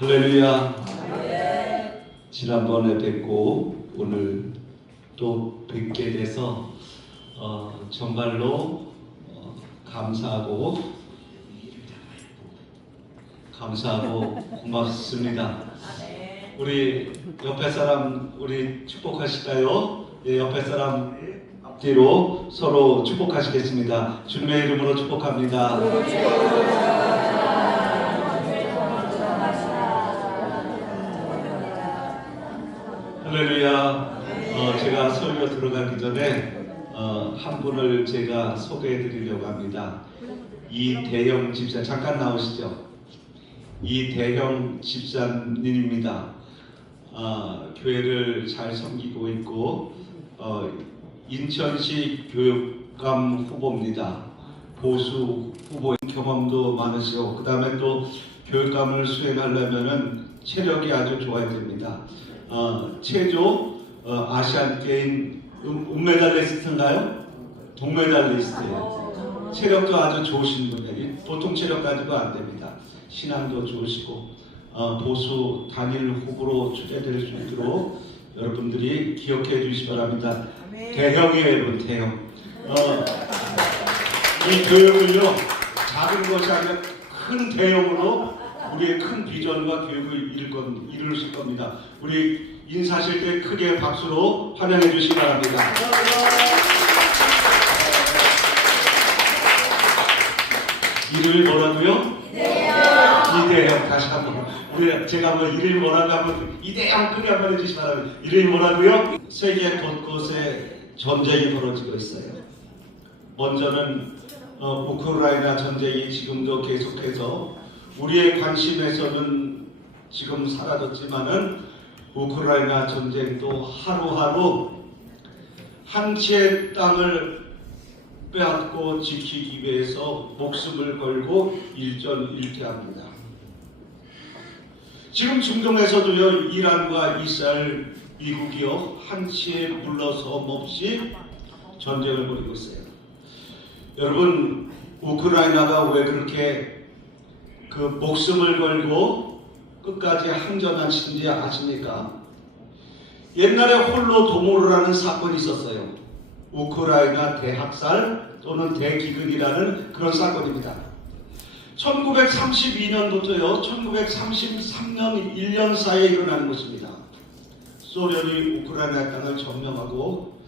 할렐루야. 지난번에 뵙고 오늘 또 뵙게 돼서 정말로 감사하고 고맙습니다. 우리 옆에 사람 우리 축복하실까요? 예, 옆에 사람 앞뒤로 서로 축복하시겠습니다. 주님의 이름으로 축복합니다. 할렐루야. 제가 설교 들어가기 전에 한 분을 제가 소개해 드리려고 합니다. 이대형 집사, 잠깐 나오시죠. 이대형 집사님입니다. 교회를 잘 섬기고 있고 인천시 교육감 후보입니다. 보수 후보인 경험도 많으시고 그 다음에 또 교육감을 수행하려면은 체력이 아주 좋아야 됩니다. 체조 아시안 게임 은메달리스트인가요? 동메달리스트예요. 체력도 아주 좋으신 분들이 보통 체력 가지고 안 됩니다. 신앙도 좋으시고 보수 단일 후보로 추대될 수 있도록 여러분들이 기억해 주시기 바랍니다. 대형이에요, 여러분. 대형. 이 교육을요 작은 것이 아니라 큰 대형으로 우리의 큰 비전과 교육을 이루실 겁니다. 우리 인사하실 때 크게 박수로 환영해 주시기 바랍니다. 이름이 뭐라고요? 이대형. 다시 한번 제가 한번 이름이 뭐라고 하면 이대형 크게 한번 해주시기 바랍니다. 이름이 뭐라고요? 세계 곳곳에 전쟁이 벌어지고 있어요. 먼저는 우크라이나 전쟁이 지금도 계속해서 우리의 관심에서는 지금 사라졌지만은 우크라이나 전쟁도 하루하루 한 채 땅을 빼앗고 지키기 위해서 목숨을 걸고 일전일퇴합니다. 지금 중동에서도요 이란과 이스라엘, 미국이요 한치의 물러섬 없이 전쟁을 벌이고 있어요. 여러분, 우크라이나가 왜 그렇게 그 목숨을 걸고 끝까지 항전하시는지 아십니까? 옛날에 홀로도모르라는 사건이 있었어요. 우크라이나 대학살 또는 대기근이라는 그런 사건입니다. 1932년부터요 1933년 1년 사이에 일어나는 것입니다. 소련이 우크라이나 땅을 점령하고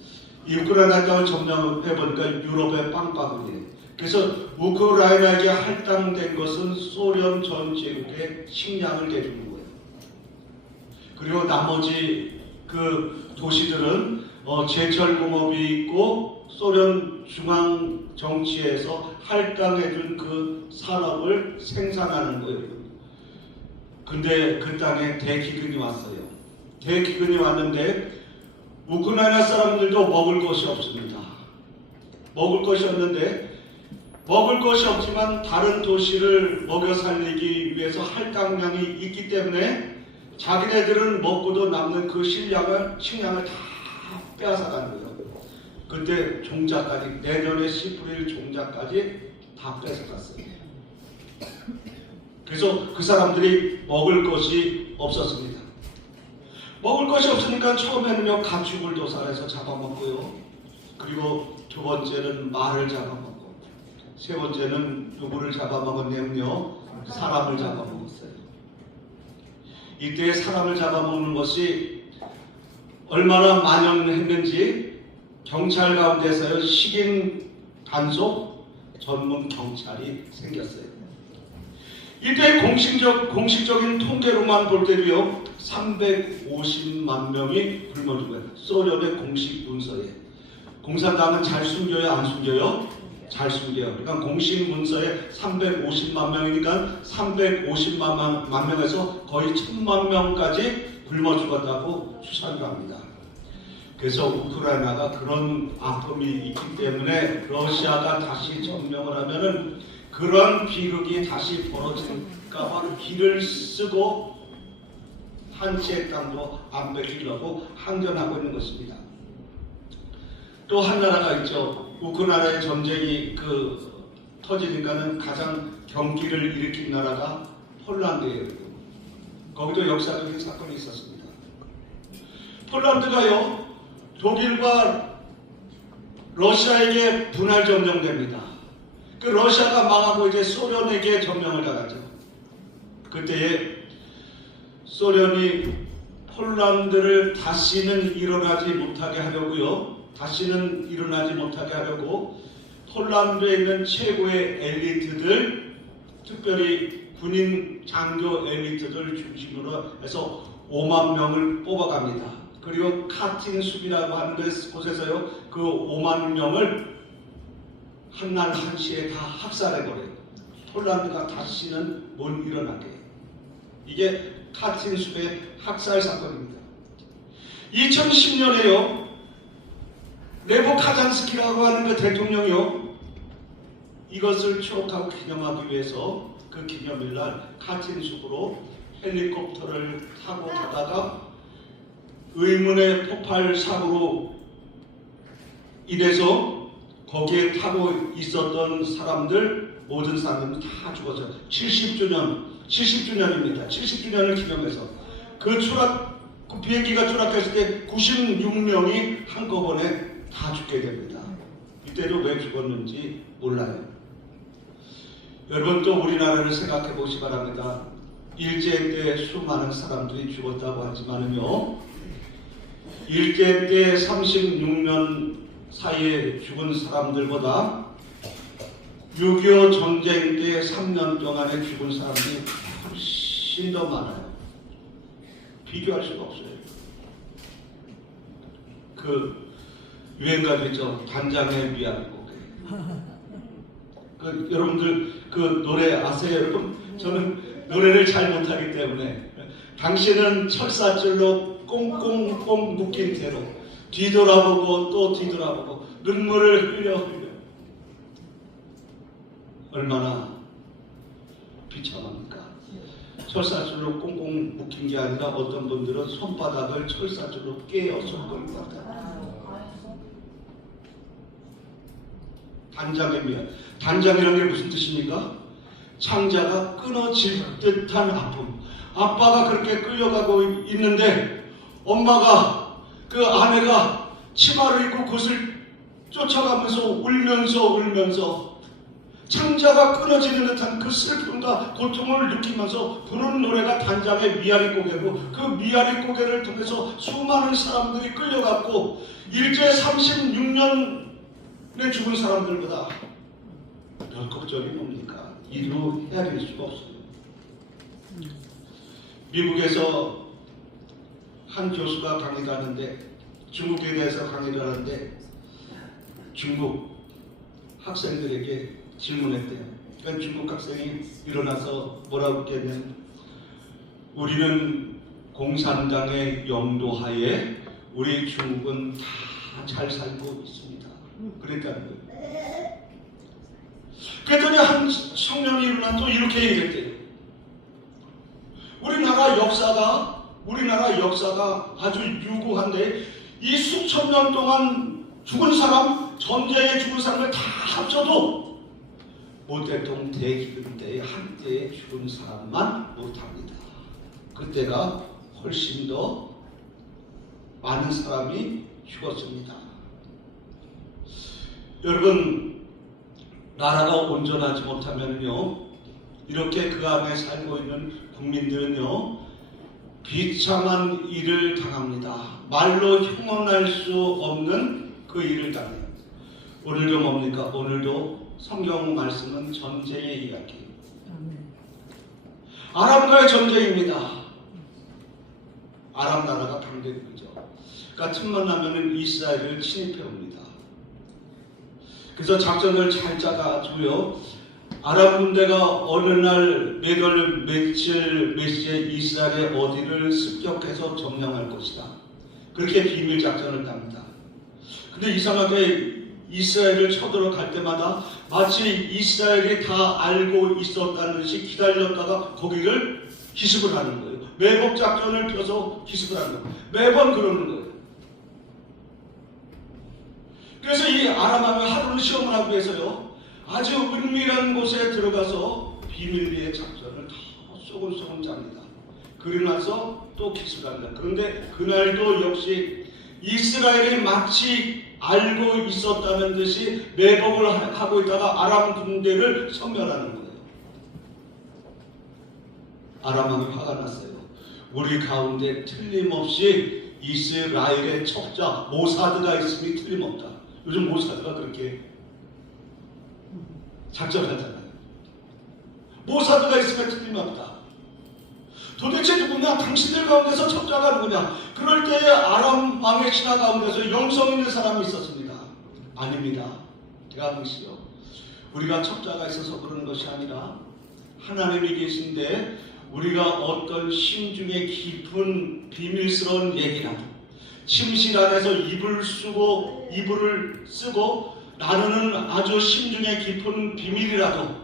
이 우크라이나 땅을 점령해보니까 유럽의 빵바구니예요. 그래서 우크라이나에게 할당된 것은 소련 전 제국의 식량을 내주는 거예요. 그리고 나머지 그 도시들은 제철공업이 있고 소련 중앙 정치에서 할당해준 그 산업을 생산하는 거예요. 근데 그 땅에 대기근이 왔어요. 대기근이 왔는데 우크라이나 사람들도 먹을 것이 없습니다. 먹을 것이 없는데 먹을 것이 없지만 다른 도시를 먹여 살리기 위해서 할당량이 있기 때문에 자기네들은 먹고도 남는 그 식량을 다 빼앗아가는 거예요. 그때 종자까지 내년에 씨 뿌릴 종자까지 다 뺏어갔어요. 그래서 그 사람들이 먹을 것이 없었습니다. 먹을 것이 없으니까 처음에는요 가축을 도살해서 잡아먹고요. 그리고 두 번째는 말을 잡아먹고 세 번째는 누구를 잡아먹었냐면요 사람을 잡아먹었어요. 이때 사람을 잡아먹는 것이 얼마나 만연했는지 경찰 가운데서요 식인 단속 전문 경찰이 생겼어요. 이때 공식적인 통계로만 볼 때도요 350만 명이 굶어 죽어요. 소련의 공식 문서에. 공산당은 잘 숨겨요, 안 숨겨요? 잘 숨겨요. 그러니까 공식 문서에 350만 명이니까 350만 명에서 거의 1000만 명까지 굶어 죽었다고 추산을 합니다. 그래서 우크라이나가 그런 아픔이 있기 때문에 러시아가 다시 점령을 하면은 그런 비극이 다시 벌어질까봐 길을 쓰고 한 채의 땅도 안 뺏기려고 항전하고 있는 것입니다. 또 한 나라가 있죠. 우크라이나의 전쟁이 터지니까는 가장 경기를 일으킨 나라가 폴란드예요. 거기도 역사적인 사건이 있었습니다. 폴란드가요, 독일과 러시아에게 분할 점령됩니다. 그 러시아가 망하고 이제 소련에게 점령을 당하죠. 그때에 소련이 폴란드를 다시는 일어나지 못하게 하려고 폴란드에 있는 최고의 엘리트들, 특별히 군인 장교 엘리트들 중심으로 해서 5만 명을 뽑아갑니다. 그리고 카틴 숲이라고 하는 곳에서요, 그 5만 명을 한날 한시에 다 학살해버려요. 폴란드가 다시는 못 일어나게. 이게 카틴 숲의 학살 사건입니다. 2010년에요, 레보 카잔스키라고 하는 그 대통령이요, 이것을 추억하고 기념하기 위해서 그 기념일날 카틴 숲으로 헬리콥터를 타고 가다가 의문의 폭발 사고로 인해서 거기에 타고 있었던 사람들, 모든 사람들은 다 죽었어요. 70주년입니다. 70주년을 기념해서 그 비행기가 추락했을 때 96명이 한꺼번에 다 죽게 됩니다. 이때도 왜 죽었는지 몰라요. 여러분, 또 우리나라를 생각해 보시기 바랍니다. 일제 때 수많은 사람들이 죽었다고 하지만요, 일제 때 36년 사이에 죽은 사람들보다 6.25 전쟁 때 3년 동안에 죽은 사람들이 훨씬 더 많아요. 비교할 수가 없어요. 그 유행가도 있죠. 단장의 미안 고개. 여러분들 그 노래 아세요, 여러분? 저는 노래를 잘 못하기 때문에. 당신은 철사줄로 꽁꽁꽁 묶인 채로 뒤돌아보고 또 뒤돌아보고 눈물을 흘려 얼마나 비참합니까? 철사줄로 꽁꽁 묶인 게 아니라 어떤 분들은 손바닥을 철사줄로 깨어서 끌고 왔다. 단장의 미안. 단장이라는 게 무슨 뜻입니까? 창자가 끊어질 듯한 아픔. 아빠가 그렇게 끌려가고 있는데 엄마가, 그 아내가 치마를 입고 그것을 쫓아가면서 울면서 창자가 끊어지는 듯한 그 슬픔과 고통을 느끼면서 부르는 노래가 단장의 미아리 고개고, 그 미아리 고개를 통해서 수많은 사람들이 끌려갔고, 일제 36년에 죽은 사람들보다 별 걱정이 뭡니까? 이루 헤아릴 수가 없어요. 미국에서 한 교수가 강의를 하는데, 중국에 대해서 강의를 하는데 중국 학생들에게 질문했대요. 그러니까 중국 학생이 일어나서 뭐라고 했냐면, 우리는 공산당의 영도하에 우리 중국은 다 잘 살고 있습니다. 그랬다는 거예요. 그랬더니 한 청년이 일어나 또 이렇게 얘기했대요. 우리나라 역사가 아주 유구한데, 이 수천 년 동안 죽은 사람, 전쟁에 죽은 사람을 다 합쳐도 모택동 대기근 때에 한때에 죽은 사람만 못합니다. 그때가 훨씬 더 많은 사람이 죽었습니다. 여러분, 나라가 온전하지 못하면요, 이렇게 그 안에 살고 있는 국민들은요, 비참한 일을 당합니다. 말로 형언할 수 없는 그 일을 당해요. 오늘도 뭡니까? 오늘도 성경 말씀은 전쟁의 이야기. 아람과의 전쟁입니다. 아람 나라가 강대국이죠. 그러니까 틈만 나면은 이스라엘을 침입해 옵니다. 그래서 작전을 잘 짜가지고요, 아랍 군대가 어느 날 몇 월 며칠 몇 시에 이스라엘의 어디를 습격해서 점령할 것이다. 그렇게 비밀 작전을 짭니다. 근데 이상하게 이스라엘을 쳐들어갈 때마다 마치 이스라엘이 다 알고 있었다는 듯이 기다렸다가 거기를 기습을 하는 거예요. 매복 작전을 펴서 기습을 하는 거예요. 매번 그러는 거예요. 그래서 이 아람왕이 하루는 시험을 하기 위해서요, 아주 은밀한 곳에 들어가서 비밀리에 작전을 다 소곤소곤 짭니다. 그리고 나서 또 기술합니다. 그런데 그날도 역시 이스라엘이 마치 알고 있었다는 듯이 매복을 하고 있다가 아람 군대를 섬멸하는 거예요. 아람 왕이 화가 났어요. 우리 가운데 틀림없이 이스라엘의 첩자 모사드가 있음이 틀림없다. 요즘 모사드가 그렇게 작전하잖아요. 모사드가 있으면 틀림없다. 도대체 누구냐? 당신들 가운데서 첩자가 누구냐? 그럴 때에 아람 왕의 신하 가운데서 영성 있는 사람이 있었습니다. 아닙니다. 대한민국이요. 우리가 첩자가 있어서 그러는 것이 아니라 하나님이 계신데 우리가 어떤 심중에 깊은 비밀스러운 얘기라도 침실 안에서 이불을 쓰고 나누는 아주 심중에 깊은 비밀이라도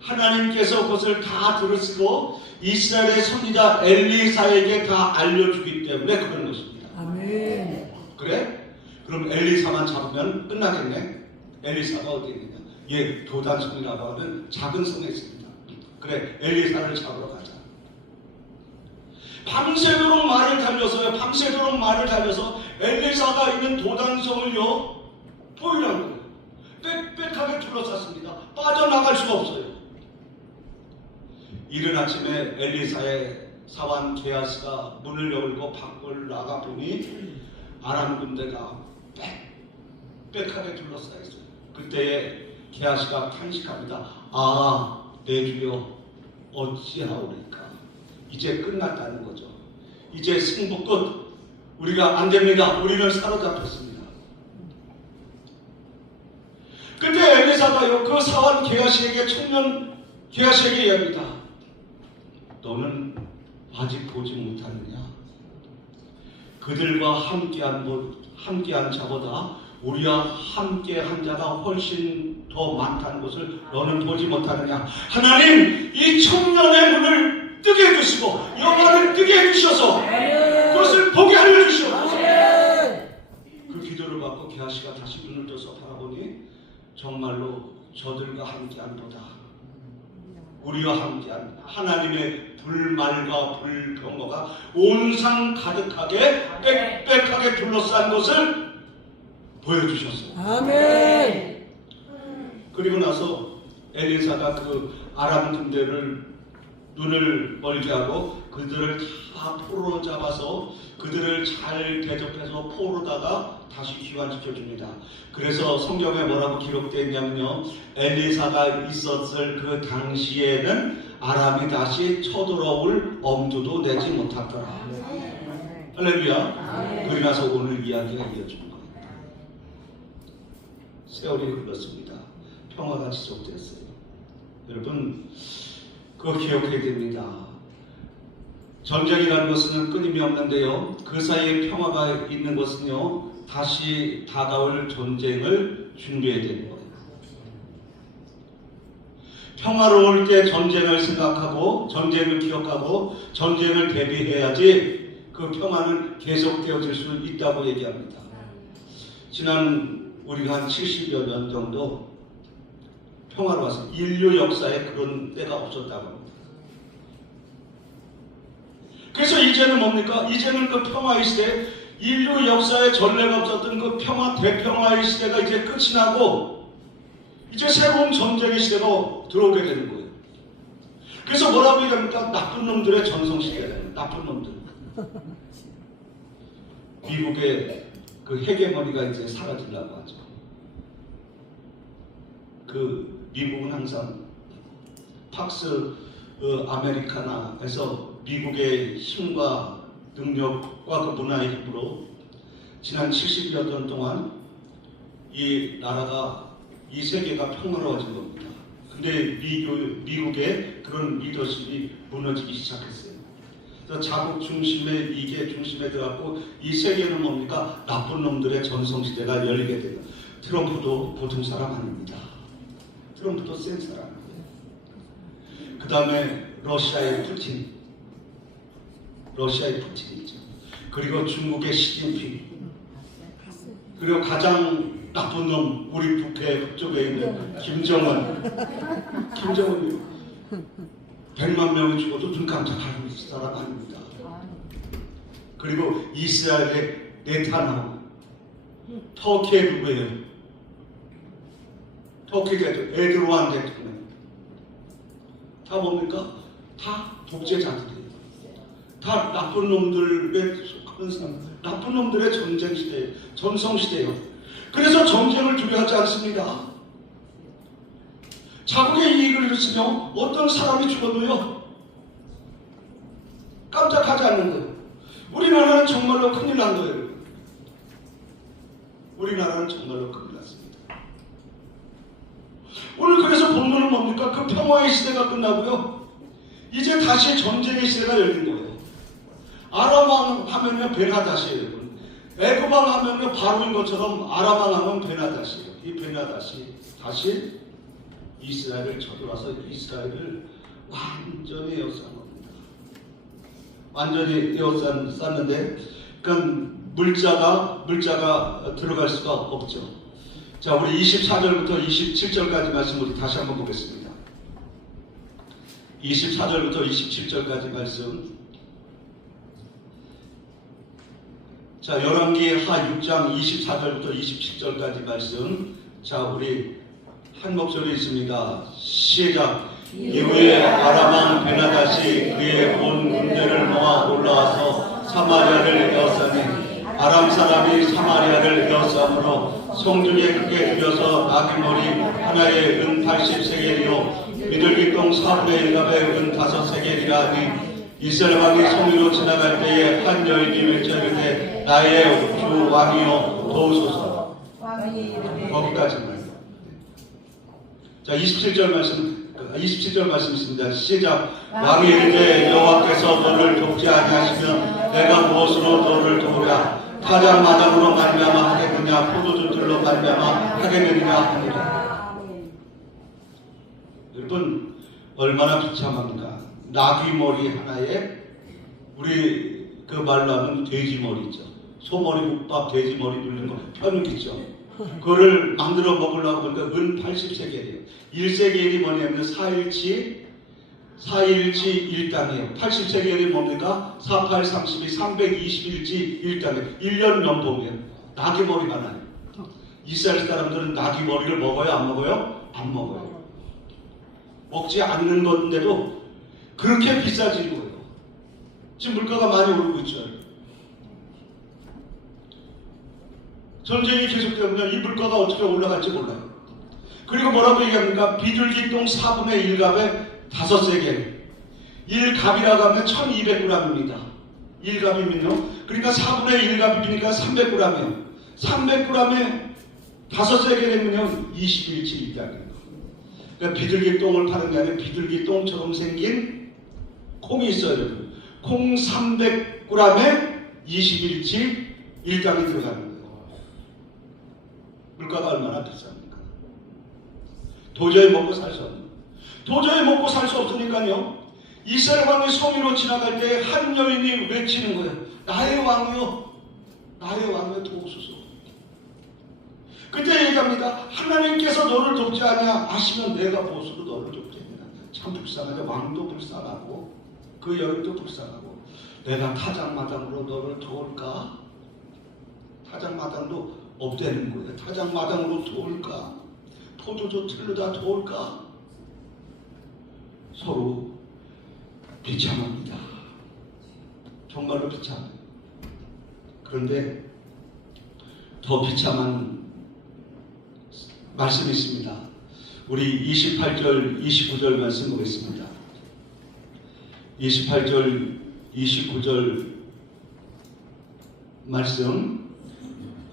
하나님께서 그것을 다 들으시고 이스라엘의 선지자 엘리사에게 다 알려주기 때문에 그런 것입니다. 아멘. 그래? 그럼 엘리사만 잡으면 끝나겠네? 엘리사가 어디 있느냐? 예, 도단성이라고 하는 작은 성에 있습니다. 그래, 엘리사를 잡으러 가자. 밤새도록 말을 달려서 엘리사가 있는 도단성을요 보이라는 거예요. 빽빽하게 둘러쌌습니다. 빠져나갈 수가 없어요. 이른 아침에 엘리사의 사환 게하시가 문을 열고 밖을 나가 보니 아람 군대가 빽빽하게 둘러싸여 있어요. 그때에 게하시가 탄식합니다. 아, 내 주여 어찌하오리까. 이제 끝났다는 거죠. 이제 승부 끝. 우리가 안 됩니다. 우리는 사로잡혔습니다. 그때 엘리사가요 그 사환 게하시에게 청년 게하시에게 이야기합니다. 너는 아직 보지 못하느냐? 그들과 함께한 자보다 우리와 함께한 자가 훨씬 더 많다는 것을 너는 보지 못하느냐? 하나님, 이 청년의 눈을 뜨게 해주시고 영혼을 뜨게 해주셔서 그것을 보게 하여 주시옵소서. 그 기도를 받고 게하시가 다시 눈을 떠서 바라보니 정말로 저들과 함께한보다 우리와 함께한 하나님의 불말과 불평거가 온상 가득하게 빽빽하게 둘러싼 것을 보여주셨어요. 아멘. 그리고 나서 엘리사가 그 아람 군대를 눈을 멀게 하고 그들을 다 포로로 잡아서 그들을 잘 대접해서 포로다가 다시 귀환시켜 줍니다. 그래서 성경에 뭐라고 기록되어 있냐면요, 엘리사가 있었을 그 당시에는 아람이 다시 쳐들어올 엄두도 내지 못하더라. 할렐루야. 그리 나서 오늘 이야기가 이어지는 겁니다. 세월이 흘렀습니다. 평화가 지속됐어요. 여러분, 그거 기억해야 됩니다. 전쟁이라는 것은 끊임이 없는데요, 그 사이에 평화가 있는 것은요, 다시 다가올 전쟁을 준비해야 되는 거예요. 평화로울 때 전쟁을 생각하고 전쟁을 기억하고 전쟁을 대비해야지 그 평화는 계속되어질 수 있다고 얘기합니다. 지난 우리가 한 70여 년 정도 평화로웠어요. 인류 역사에 그런 때가 없었다고 합니다. 그래서 이제는 뭡니까? 이제는 그 평화의 시대, 인류 역사에 전례가 없었던 그 평화, 대평화의 시대가 이제 끝이 나고 이제 새로운 전쟁의 시대가 들어오게 되는 거예요. 그래서 뭐라고 얘기합니까? 나쁜 놈들의 전성시대예요. 나쁜 놈들. 미국의 그 헤게모니가 이제 사라지려고 하죠. 그 미국은 항상 팍스 아메리카나에서 미국의 힘과 능력과 그 문화의 힘으로 지난 70여 년 동안 이 나라가, 이 세계가 평화로워진 겁니다. 근데 미국의 그런 리더십이 무너지기 시작했어요. 그래서 자국 중심의 이게 중심에 들어갔고 이 세계는 뭡니까? 나쁜 놈들의 전성시대가 열리게 돼요. 트럼프도 보통 사람 아닙니다. 트럼프도 센 사람이에요. 그 다음에 러시아의 푸틴이죠. 그리고 중국의 시진핑. 그리고 가장 나쁜 놈, 우리 북해 북쪽에 있는 김정은이요. 100만 명이 죽어도 눈 깜짝할 사람 아닙니다. 그리고 이스라엘의 네타나후, 터키의 누구예요? 터키 대통령, 에르도안 대통령. 다 뭡니까? 다 독재자들이에요. 다 나쁜 놈들의 속한 사람, 나쁜 놈들의 전쟁 시대예요. 전성 시대예요. 그래서 전쟁을 두려워하지 않습니다. 자국의 이익을 위해서요, 어떤 사람이 죽어도요 깜짝하지 않는 거예요. 우리나라는 정말로 큰일 난 거예요. 우리나라는 정말로 큰일 났습니다. 오늘 그래서 본문은 뭡니까? 그 평화의 시대가 끝나고요, 이제 다시 전쟁의 시대가 열린 거예요. 아람왕 하면요 베나다시예요. 애굽왕 하면요 바로인 것처럼 아람왕 하면 베나다시예요. 이 베나다시 다시 이스라엘을 쳐들어와서 이스라엘을 완전히 에워싸겁니다. 완전히 에워쌌는데, 그러니까 물자가 들어갈 수가 없죠. 자, 우리 24절부터 27절까지 말씀 우리 다시 한번 보겠습니다. 24절부터 27절까지 말씀. 자, 열왕기 하 6장 24절부터 27절까지 말씀. 자, 우리 한 목소리 있습니다. 시작. 이후에 아람왕 베나다시 그의 온 군대를 모아 올라와서 사마리아를 에워싸니, 아람 사람이 사마리아를 에워싸므로 성중에 크게 들여서 나귀머리 하나에 은 80세겔이요 비둘기똥 4분의 1갑에 은 5세겔이라 하니, 이스라엘 왕이 성 위로 지나갈 때에 한 여인이 외쳐이르되 나의 주 왕이여 도우소서. 거기까지만. 자, 27절 말씀 있습니다. 시작. 왕이 이르되 여호와께서 너를 돕지 아니하시면 내가 무엇으로 너를 도우랴? 타작 마당으로 말미암아 하겠느냐? 포도주들로 말미암아 하겠느냐 하니라. 여러분, 얼마나 비참합니까? 나귀머리 하나에, 우리 그 말로 하면 돼지머리죠. 소머리 국밥, 돼지머리 눌린 거 편육이죠. 그거를 만들어 먹으려고 보니까 은 80세겔이에요. 1세겔이 뭐냐면 4일치 1당이에요. 80세겔이 뭡니까? 4, 8, 32, 320일치 1당이에요. 1년 연봉이에요. 나귀머리가 나요. 이스라엘 사람들은 나귀머리를 먹어요? 안 먹어요? 안 먹어요. 먹지 않는 건데도 그렇게 비싸지는 거예요. 지금 물가가 많이 오르고 있죠. 전쟁이 계속되면 이 물가가 어떻게 올라갈지 몰라요. 그리고 뭐라고 얘기합니까? 비둘기똥 4분의 1갑에 5세겔. 1갑이라고 하면 1200g입니다. 1갑이면요. 그러니까 4분의 1갑이니까 300g이에요. 300g에 5세겔이면요 21치 1당이에요. 그러니까 비둘기똥을 파는 게 아니라 비둘기똥처럼 생긴 콩이 있어요. 여러분. 콩 300g에 21치 1당이 들어가는 거예요. 물가가 얼마나 비쌉니까? 도저히 먹고 살 수 없는. 도저히 먹고 살 수 없으니까요, 이스라엘 왕이 성 위로 지나갈 때 한 여인이 외치는 거예요. 나의 왕이요, 나의 왕이요 도우소서. 그때 얘기합니다. 하나님께서 너를 돕지 아니하시면 내가 무엇으로 너를 돕겠느냐. 참 불쌍하죠. 왕도 불쌍하고 그 여인도 불쌍하고, 내가 타작마당으로 너를 도울까? 타작마당도 없대는 거예요. 타작마당으로 도울까? 포도주 틀르다 도울까? 서로 비참합니다. 정말로 비참해요. 그런데 더 비참한 말씀이 있습니다. 우리 28절, 29절 말씀 보겠습니다. 28절, 29절 말씀,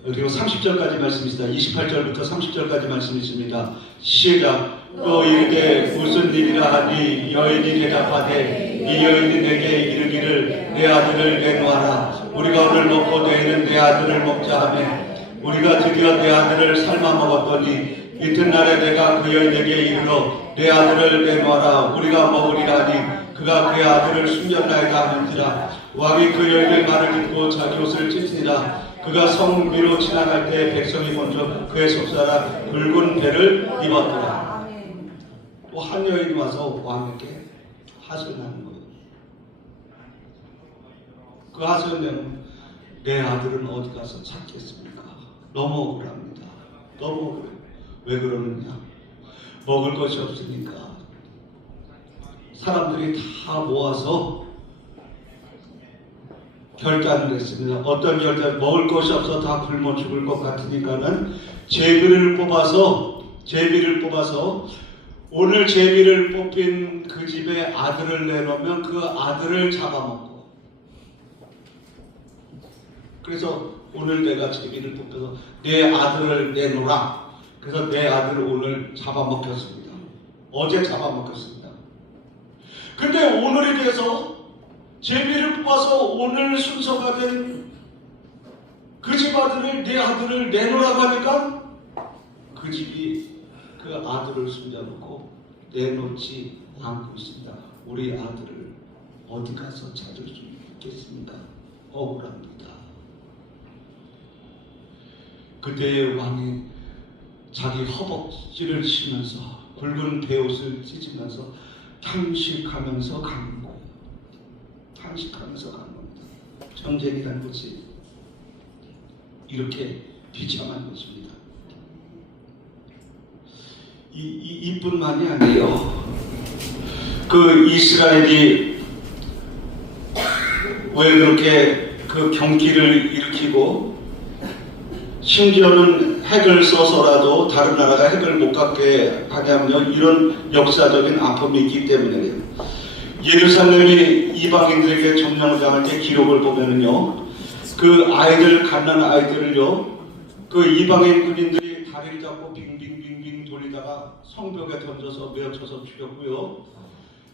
그리고 30절까지 말씀이 있습니다. 28절부터 30절까지 말씀이 있습니다. 시작. 또 이르되 무슨 일이라 하니, 여인이 대답하되 이 여인이 내게 이르기를 내 아들을 내놓아라. 우리가 오늘 먹고 내일은 내 아들을 먹자 하며, 우리가 드디어 내 아들을 삶아 먹었더니 이튿날에 내가 그 여인에게 이르러 내 아들을 내놓아라. 우리가 먹으리라 하니 그가 그의 아들을 숨겼나이다 하는지라. 왕이 그 여인의 말을 듣고 자기 옷을 찢으니라. 그가 성 위로 지나갈 때 백성이 먼저 그의 속사라 굵은 배를 입었더라. 또 한 여인이 와서 왕에게 하소연하는 거예요. 그 하소연은 내 아들은 어디 가서 찾겠습니까? 너무 억울합니다. 너무 억울해요. 왜 그러느냐? 먹을 것이 없으니까 사람들이 다 모아서 결단을 했습니다. 어떤 결단? 먹을 것이 없어 다 굶어 죽을 것 같으니까는 제비를 뽑아서 오늘 제비를 뽑힌 그 집에 아들을 내놓으면 그 아들을 잡아먹고, 그래서 오늘 내가 제비를 뽑혀서 내 아들을 내놓으라. 그래서 내 아들을 오늘 잡아먹혔습니다. 어제 잡아먹혔습니다. 근데 오늘이 돼서 제비를 뽑아서 오늘 순서가 된 그 집 아들을, 내 아들을 내놓으라고 하니까 그 집이 그 아들을 숨겨놓고 내놓지 않고 있습니다. 우리 아들을 어디 가서 찾을 수 있겠습니까? 억울합니다. 그때의 왕이 자기 허벅지를 치면서 붉은 베옷을 찢으면서 탄식하면서 가는 거예요. 탄식하면서 가는 겁니다. 전쟁이라는 것이 이렇게 비참한 것입니다. 이뿐만이 아니에요. 그 이스라엘이 왜 그렇게 그 경기를 일으키고 심지어는 핵을 써서라도 다른 나라가 핵을 못 갖게 하냐면요, 이런 역사적인 아픔이 있기 때문이에요. 예루살렘이 이방인들에게 점령을 당할 때 기록을 보면은요, 그 아이들, 갓난 아이들을요, 그 이방인 군인들이 다리를 잡고 빙빙빙빙 돌리다가 성벽에 던져서 메어쳐서 죽였고요.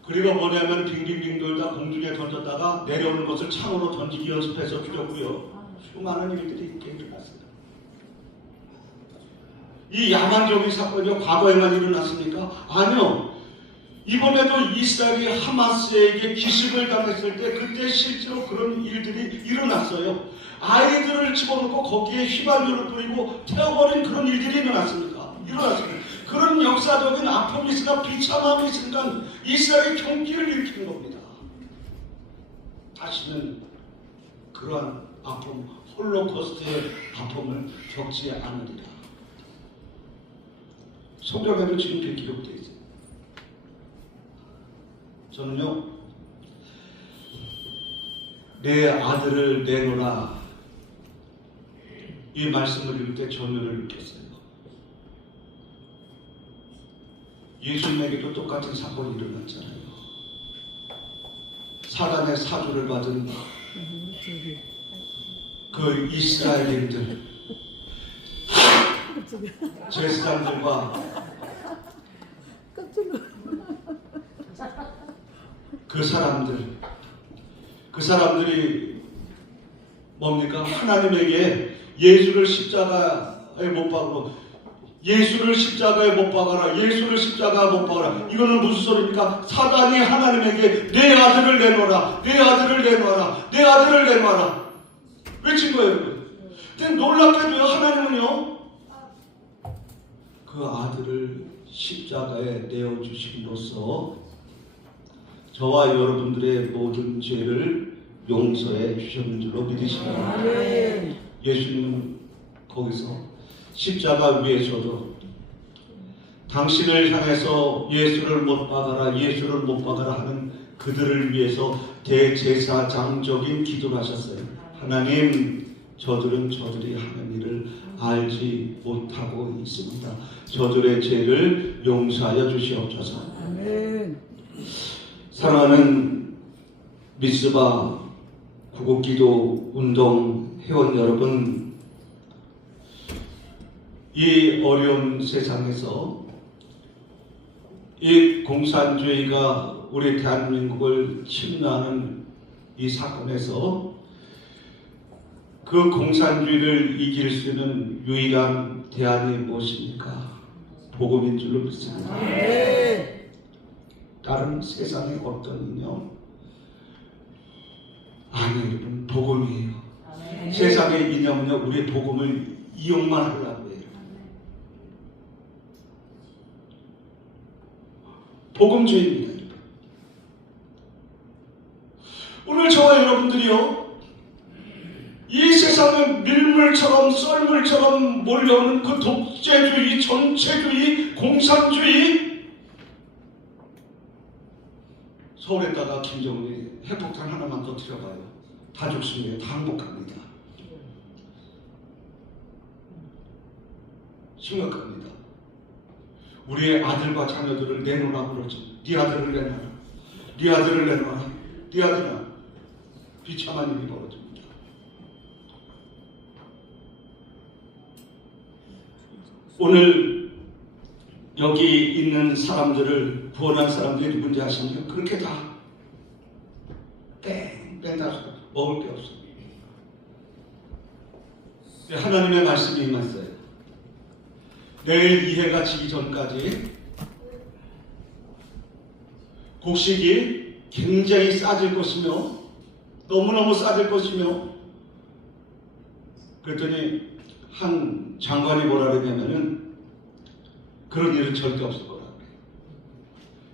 그리고 뭐냐면 빙빙빙 돌다 공중에 던졌다가 내려오는 것을 창으로 던지기 연습해서 죽였고요. 수많은 일들이 이렇게 일어났어요. 이 야만적인 사건이 과거에만 일어났습니까? 아니요. 이번에도 이스라엘이 하마스에게 기습을 당했을 때 그때 실제로 그런 일들이 일어났어요. 아이들을 집어넣고 거기에 휘발유를 뿌리고 태워버린 그런 일들이 일어났습니다. 그런 역사적인 아픔이 있으니까, 비참함이 있으니까 이스라엘이 경기를 일으키는 겁니다. 다시는 그러한 아픔, 홀로코스트의 아픔을 겪지 않으리라. 성경에도 지금 이렇게 기록되어 있어요. 저는요, 내 아들을 내놓으라, 이 말씀을 읽을 때 전율을 느꼈어요. 예수님에게도 똑같은 사건이 일어났잖아요. 사단의 사주를 받은 그 이스라엘인들, 제사장들과 그 사람들이 뭡니까? 하나님에게 예수를 십자가에 못 박고, 예수를 십자가에 못 박아라, 예수를 십자가에 못 박아라. 이거는 무슨 소리입니까? 사단이 하나님에게 내 아들을 내놓아라, 내 아들을 내놓아라, 내 아들을 내놓아라 외친 거예요. 근데 놀랍게도요, 하나님은요, 그 아들을 십자가에 내어주심으로써 저와 여러분들의 모든 죄를 용서해 주셨는 줄로 믿으시라. 예수님은 거기서 십자가 위에서도 당신을 향해서 예수를 못 박아라, 예수를 못 박아라 하는 그들을 위해서 대제사장적인 기도를 하셨어요. 하나님, 저들은 저들이 하는 일을 알지 못하고 있습니다. 저들의 죄를 용서하여 주시옵소서. 아멘. 사랑하는 미스바 구국기도 운동 회원 여러분, 이 어려운 세상에서 이 공산주의가 우리 대한민국을 침노하는 이 사건에서 그 공산주의를 이길 수 있는 유일한 대안이 무엇입니까? 복음인 줄로 믿습니다. 다른 세상의 어떤 이념, 아니, 여러분, 복음이에요. 세상의 이념은요, 우리 복음을 이용만 하려고 해요. 복음주의입니다. 오늘 저와 여러분들이요, 이 세상은 밀물처럼 썰물처럼 몰려오는 그 독재주의, 전체주의, 공산주의, 서울에다가 김정은이 핵폭탄 하나만 터뜨려봐요. 다 죽습니다. 다 행복합니다. 심각합니다. 우리의 아들과 자녀들을 내놓으라고 그러죠. 네 아들을 내놔라. 네 아들을 내놔라. 네 아들아. 비참한 일이 벌어집니다. 오늘 여기 있는 사람들을 구원한 사람들이 누군지 아십니까? 그렇게 다 뺑뺑 다 먹을 게 없어. 하나님의 말씀이 임했어요. 내일 이 해가 지기 전까지 곡식이 굉장히 싸질 것이며 너무너무 싸질 것이며, 그랬더니 한 장관이 뭐라 그러냐면은 그런 일은 절대 없을 거라 그래요.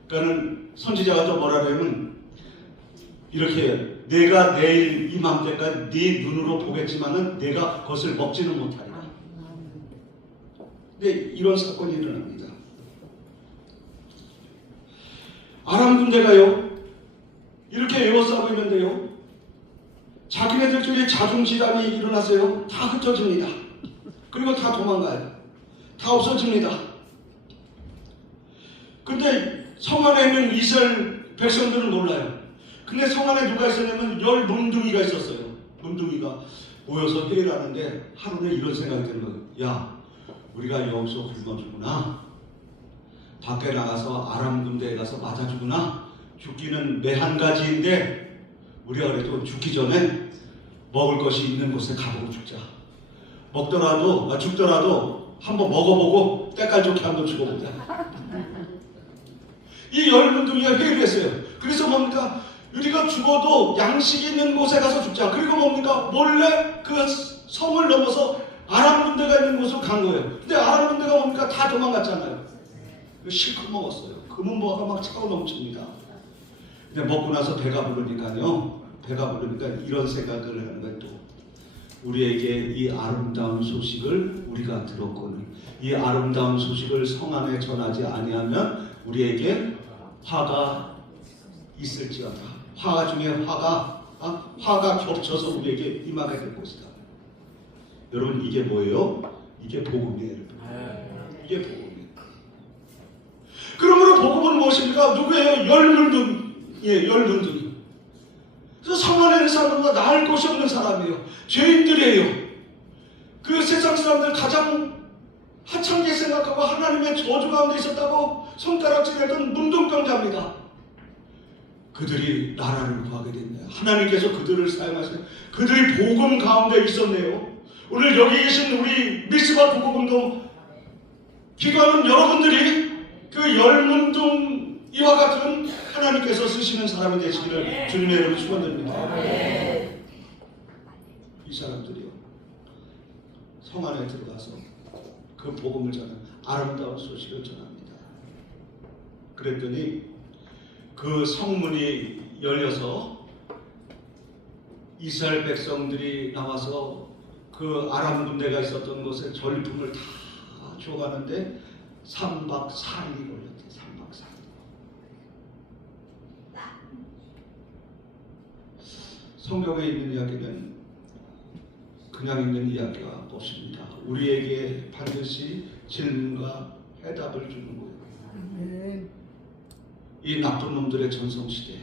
그러니까는 선지자가 또 뭐라 그러냐면 이렇게 내가 내일 이맘때까지 네 눈으로 보겠지만은 내가 그것을 먹지는 못하리라. 근데 이런 사건이 일어납니다. 아람 군대가요 이렇게 에워싸고 있는데요, 자기네들끼리 자중질환이 일어났어요. 다 흩어집니다. 그리고 다 도망가요. 다 없어집니다. 근데 성 안에 있는 이스라엘 백성들은 몰라요. 근데 성 안에 누가 있었냐면 10 문둥이가 있었어요. 문둥이가 모여서 회의를 하는데 하루는 이런 생각이 드는 거예요. 야, 우리가 여기서 굶어 죽으나 밖에 나가서 아람 군대에 가서 맞아 죽으나 죽기는 매 한 가지인데 우리가 그래도 죽기 전에 먹을 것이 있는 곳에 가보고 죽자. 죽더라도 한번 먹어보고 때깔 좋게 한번 죽어보자. 이 10문둥이가 회의를 했어요. 그래서 뭡니까? 우리가 죽어도 양식이 있는 곳에 가서 죽자. 그리고 뭡니까? 몰래 그 성을 넘어서 아람 군대가 있는 곳으로 간 거예요. 근데 아람 군대가 뭡니까? 다 도망갔잖아요. 실컷 먹었어요. 금은보화가 막 차고 넘칩니다. 근데 먹고 나서 배가 부르니까 이런 생각을 하는 거예요. 또 우리에게 이 아름다운 소식을 우리가 들었거늘 이 아름다운 소식을 성 안에 전하지 아니하면 우리에게 화가 있을지어다. 화가 중에 화가 겹쳐서 우리에게 임하게 될 것이다. 여러분, 이게 뭐예요? 이게 복음이에요. 이게 복음이에요. 그러므로 복음은 무엇입니까? 누구예요? 10문둥이. 그래서 성 안에 있는 사람들보다 나을 것이 없는 사람이에요. 죄인들이에요. 그 세상 사람들 가장 하찮게 생각하고 하나님의 저주 가운데 있었다고 손가락질했던 문둥병자입니다. 그들이 나라를 구하게 됐네요. 하나님께서 그들을 사용하시고 그들이 복음 가운데 있었네요. 오늘 여기 계신 우리 미스바 복음운동 기관은 여러분들이 그 10문둥이와 같은 하나님께서 쓰시는 사람이 되시기를 주님의 이름으로 축원드립니다. 이 사람들이요, 성 안에 들어가서 그 복음을 전하는 아름다운 소식을 전합니다. 그랬더니 그 성문이 열려서 이스라엘 백성들이 나와서 그 아람 군대가 있었던 곳에 전리품을 다 줘가는데 3박 4일이 걸렸대. 3박 4일. 성경에 있는 이야기는 그냥 있는 이야기가 없습니다. 우리에게 반드시 질문과 해답을 주는 거예요. 이 나쁜 놈들의 전성시대,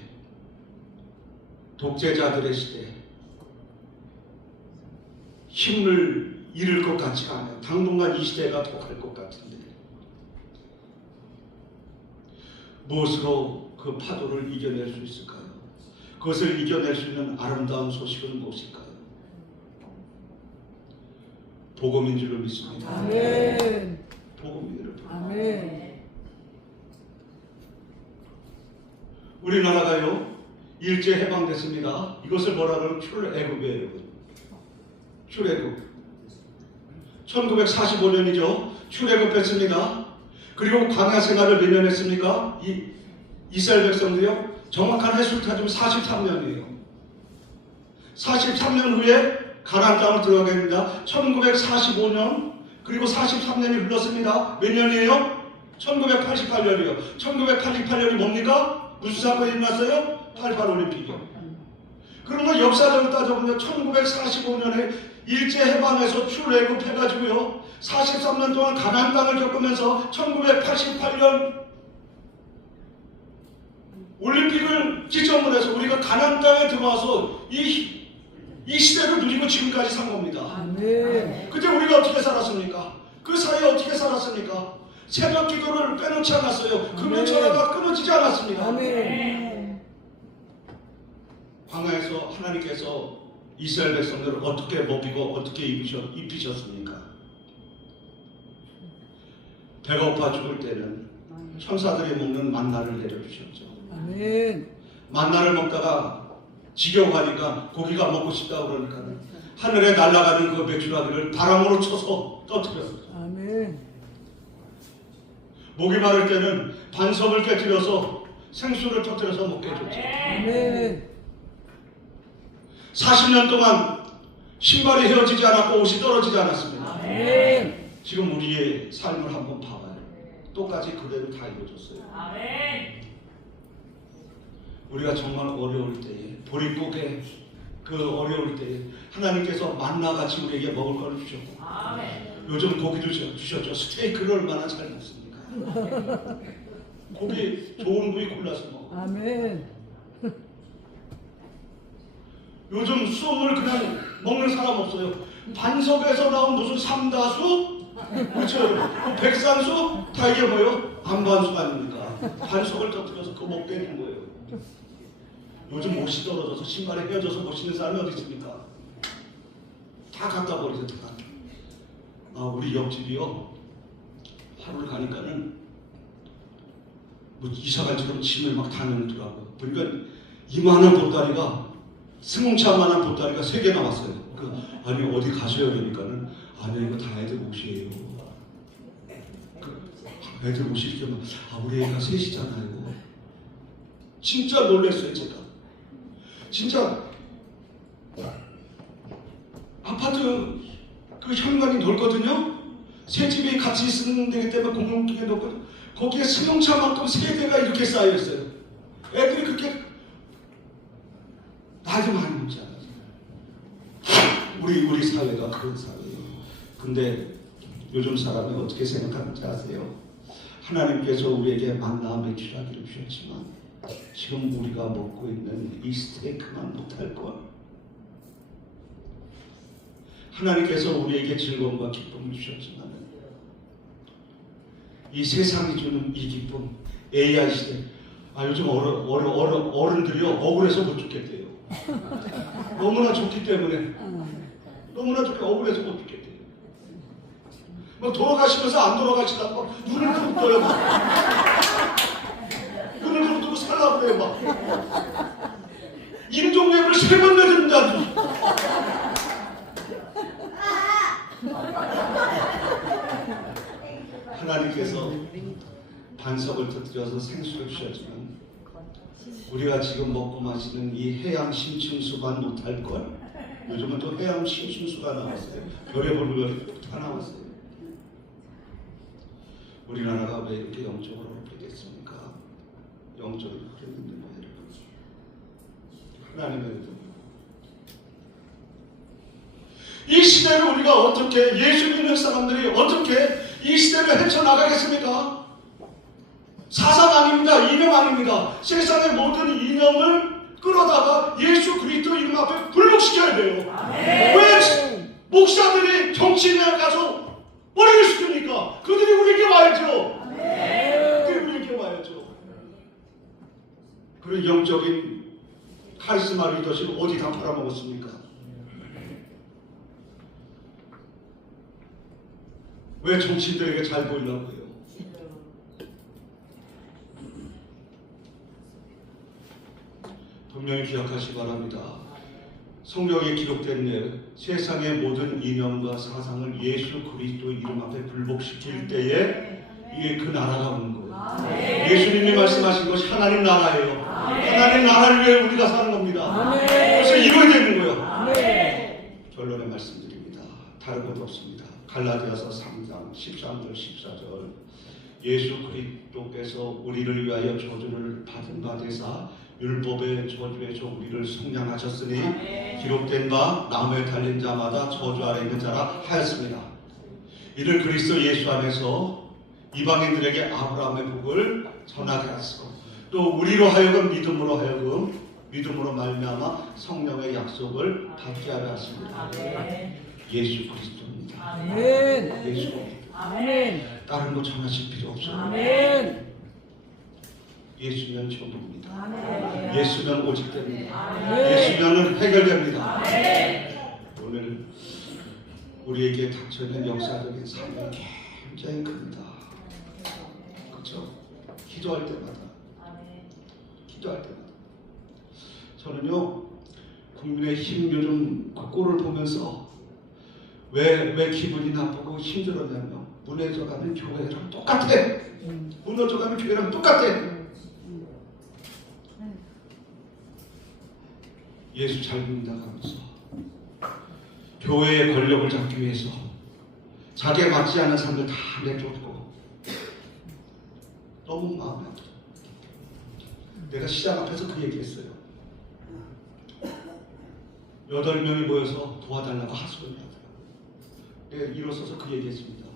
독재자들의 시대, 힘을 잃을 것 같지가 않아요. 당분간 이 시대가 더 갈 것 같은데 무엇으로 그 파도를 이겨낼 수 있을까요? 그것을 이겨낼 수 있는 아름다운 소식은 무엇일까요? 복음인 줄로 믿습니다. 아멘. 복음이에요. 아멘. 우리나라가요 일제 해방됐습니다. 이것을 뭐라 그러면 출애굽이에요. 출애굽. 1945년이죠. 출애굽했습니다. 그리고 광야 생활을 몇 년 했습니까? 이스라엘 백성들이요. 정확한 횟수 따지면 43년이에요. 43년 후에 가나안 땅을 들어가게 됩니다. 1945년 그리고 43년이 흘렀습니다. 몇 년이에요? 1988년이요. 1988년이 뭡니까? 무슨 사건이 일어났어요? 88 올림픽이요. 그러면 역사적으로 따져보면 1945년에 일제해방에서 출애굽해가지고요. 43년 동안 가나안 땅을 겪으면서 1988년 올림픽을 기점으로 해서 우리가 가나안 땅에 들어와서 이 시대를 누리고 지금까지 산 겁니다. 아멘. 그때 우리가 어떻게 살았습니까? 그 사이에 어떻게 살았습니까? 새벽 기도를 빼놓지 않았어요. 금요 전화가 끊어지지 않았습니다. 아멘. 광야에서 하나님께서 이스라엘 백성들을 어떻게 먹이고 어떻게 입히셨습니까? 배가 고파 죽을 때는 천사들이 먹는 만나를 내려주셨죠. 아멘. 만나를 먹다가 지겨워하니까 고기가 먹고 싶다 그러니까 하늘에 날아가는 그 메추라기를 바람으로 쳐서 떠뜨렸어요. 아멘. 목이 마를 때는 반석을 깨뜨려서 생수를 터뜨려서 먹게 해줬죠. 아멘. 40년 동안 신발이 헤어지지 않았고 옷이 떨어지지 않았습니다. 아멘. 지금 우리의 삶을 한번 봐봐요. 똑같이 그대로 다 이루어졌어요. 우리가 정말 어려울 때에 보릿고개 그 어려울 때에 하나님께서 만나같이 우리에게 먹을 걸 주셨고 요즘 고기도 주셨죠. 스테이크를 얼마나 잘 먹습니까? 고기 좋은 부위 골라서 먹어. 아멘. 요즘 수돗물 그냥 먹는 사람 없어요. 반석에서 나온 무슨 삼다수? 그렇죠. 백산수? 다 이게 뭐예요? 안반수 아닙니까? 반석을 터뜨려서 그거 먹게 해준 거예요. 요즘 옷이 떨어져서 신발이 헤어져서 못 신는 사람이 어디 있습니까? 다 갖다 버리죠. 다. 아, 우리 옆집이요. 하루를 가니까는 뭐 이사간처럼 짐을 막 다녀오더라고요. 보니까 이만한 보따리가 승용차만한 보따리가 3개 나왔어요. 아니 어디 가셔요? 그러니까는 아니 이거 다 애들 옷이에요. 애들 옷이 이렇게 막 우리 애가 셋이잖아요. 진짜 놀랐어요 제가. 진짜 아파트 그 현관이 넓거든요. 새 집이 같이 쓰는 데기 때문에 공용기에 넣거든요. 거기에 승용차만큼 3대가 이렇게 쌓여 있어요. 애들이 그렇게 나도 많이 먹지 않아요. 우리 사회가 그런 사회예요. 근데 요즘 사람이 어떻게 생각하는지 아세요? 하나님께서 우리에게 만나 메추라기를 주셨지만 지금 우리가 먹고 있는 이 스테이크만 못할 걸. 하나님께서 우리에게 즐거움과 기쁨을 주셨지만 이 세상이 주는 이 기쁨, AI 시대. 요즘 어른들이요 억울해서 못 죽겠대요. 너무나 좋기 때문에 너무나 좋게 억울해서 못 죽겠대요. 막 돌아가시면서 안 돌아가시다가 막 눈을 푹 떠요. 눈을 푹 뜨고 살라고 그래요. 막 임종례를 3번 내준다. 하나님께서 반석을 터뜨려서 생수를 주셨지만 우리가 지금 먹고 마시는 이 해양 심층수가 못할 걸. 요즘은 또 해양 심층수가 나왔어요. 별의별 다 나왔어요. 우리나라가 왜 이렇게 영적으로 그렇게 됐습니까? 영적으로 그렇게 있는 거예요. 하나님의 은혜. 이 시대를 우리가 어떻게 예수 믿는 사람들이 어떻게 이 시대를 헤쳐나가겠습니까? 사상 아닙니다. 이념 아닙니다. 세상의 모든 이념을 끌어다가 예수 그리스도 이름 앞에 불복시켜야 돼요. 왜 목사들이 정치인에 가서 머리를 숙입니까? 그들이 우리에게 와야죠. 그들이 우리에게 와야죠. 그런 영적인 카리스마 리더십 어디 다 팔아먹었습니까? 왜 정치인들에게 잘 보이려고 해요? 분명히 기억하시기 바랍니다. 성경에 기록된 세상의 모든 이념과 사상을 예수 그리스도 이름 앞에 불복시킬 때에 이게 그 나라가 오는 거예요. 예수님이 말씀하신 것이 하나님 나라예요. 하나님 나라를 위해 우리가 사는 겁니다. 그래서 이루어야 되는 거예요. 갈라디아서 3장 13절 14절 예수 그리스도께서 우리를 위하여 저주를 받은 바 되사 율법의 저주에서 우리를 속량하셨으니 기록된 바 나무에 달린 자마다 저주 아래 있는 자라 하였습니다. 이를 그리스도 예수 안에서 이방인들에게 아브라함의 복을 전하게 하시고 또 우리로 하여금 믿음으로 말미암아 성령의 약속을 받게 하려 하십니다. 예수 그리스도입니다. 아멘. 예수입니다. 아멘. 다른 거 전하실 필요 없어요. 아멘. 예수면 전부입니다. 아멘. 예수면 오직 됩니다. 아멘. 예수면은 해결됩니다. 오늘 우리에게 닥쳐있는 역사적인 삶이 굉장히 큽니다. 그렇죠? 기도할 때마다 저는요 국민의힘 요즘 그 꼴을 보면서 왜 기분이 나쁘고 힘들었냐면 무너져가는 교회랑 똑같아. 무너져가는 교회랑 똑같아. 예수 잘 믿는다 하면서 교회의 권력을 잡기 위해서 자기에 맞지 않은 삶을 다 내쫓고 너무 마음이 아프다. 내가 시장 앞에서 그 얘기했어요. 8명이 모여서 도와달라고 하소연을 하더라고요. 내가 일어서서 그 얘기했습니다.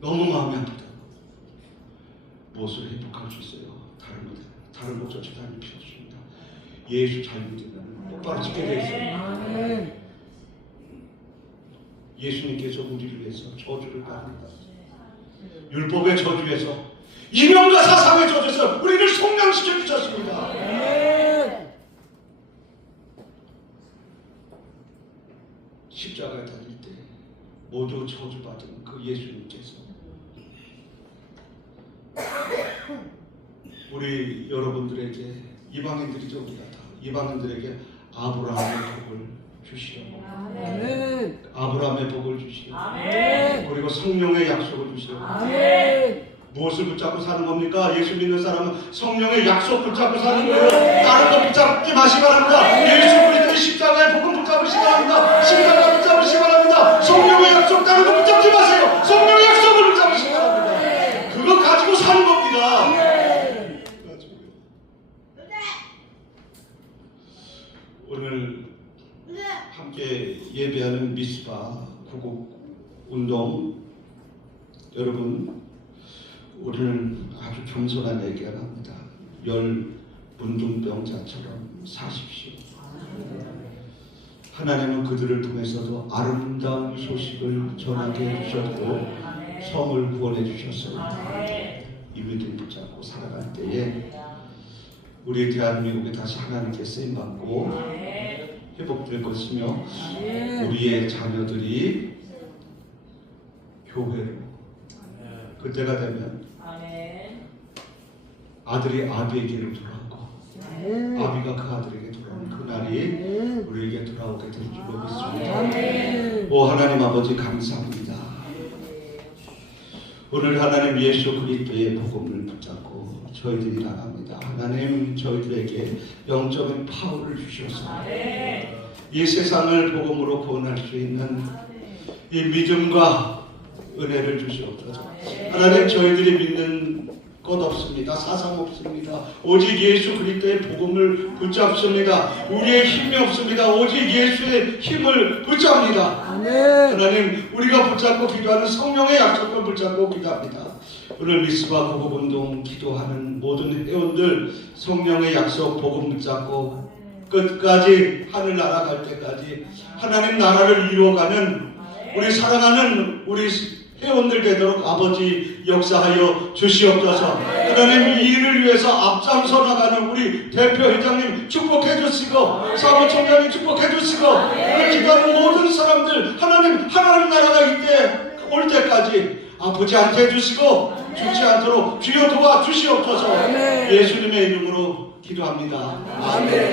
너무 마음이 아프다. 무엇을 행복할 수 있어요? 다른 목적 재단이 필요 없습니다. 예수 잘 믿으면 똑바로 지켜야 되겠어요. 아멘. 예수님께서 우리를 위해서 저주를 받는다. 율법의 저주에서 이명과 사상의 저주에서 우리를 속량시켜 주셨습니다. 아멘. 십자가에 달릴 때 모두 저주받은 그 예수님께서 우리 여러분들에게 이방인들이죠. 우리가 다 이방인들에게 아브라함의 복을 주시오. 아멘. 아브라함의 복을 주시오. 아멘. 그리고 성령의 약속을 주시오. 아멘. 무엇을 붙잡고 사는 겁니까? 예수 믿는 사람은 성령의 약속 붙잡고 사는 거예요. 다른 거 붙잡지 마시기 바랍니다. 예수 그리스도의 십자가의 복음 붙잡으시기 바랍니다. 십자가 붙잡으시기 바랍니다. 성령의 약속 다른 거 붙잡지 마세요. 성령의 약속을 붙잡으시기 바랍니다. 그거 가지고 사는 겁니다. 오늘 함께 예배하는 미스바 구국 운동 여러분 우리는 아주 겸손한 얘기를 합니다. 열 문둥병자처럼 사십시오. 하나님은 그들을 통해서도 아름다운 소식을 전하게 해주셨고 성을 구원해 주셨어요. 이 믿음 붙잡고 살아갈 때에 우리 대한민국에 다시 하나님께 쓰임받고 회복될 것이며 우리의 자녀들이 교회로 그때가 되면 아들이 아비에게로 돌아오고 아비가 그 아들에게 돌아오는 그날이 우리에게 돌아오게 될 줄로 믿습니다. 오 하나님 아버지 감사합니다. 오늘 하나님 예수 그리스도의 복음을 붙잡고 저희들이 나갑니다. 하나님 저희들에게 영적인 파워를 주셔서 이 세상을 복음으로 구원할 수 있는 이 믿음과 은혜를 주시옵소서. 하나님 저희들이 믿는 것 없습니다. 사상 없습니다. 오직 예수 그리스도의 복음을 붙잡습니다. 우리의 힘이 없습니다. 오직 예수의 힘을 붙잡니다. 하나님 우리가 붙잡고 기도하는 성령의 약속을 붙잡고 기도합니다. 오늘 미스바 구국운동 기도하는 모든 회원들 성령의 약속 복음 붙잡고 끝까지 하늘나라 갈 때까지 하나님 나라를 이루어가는 우리 사랑하는 우리 회원들 되도록 아버지 역사하여 주시옵소서. 하나님 이 일을 위해서 앞장서 나가는 우리 대표회장님 축복해 주시고 사무총장님 축복해 주시고 오늘 기도하는 모든 사람들 하나님 나라가 이때 올 때까지 아프지 않게 해주시고 죽지 않도록 주여 도와주시옵소서. 예수님의 이름으로 기도합니다. 아멘.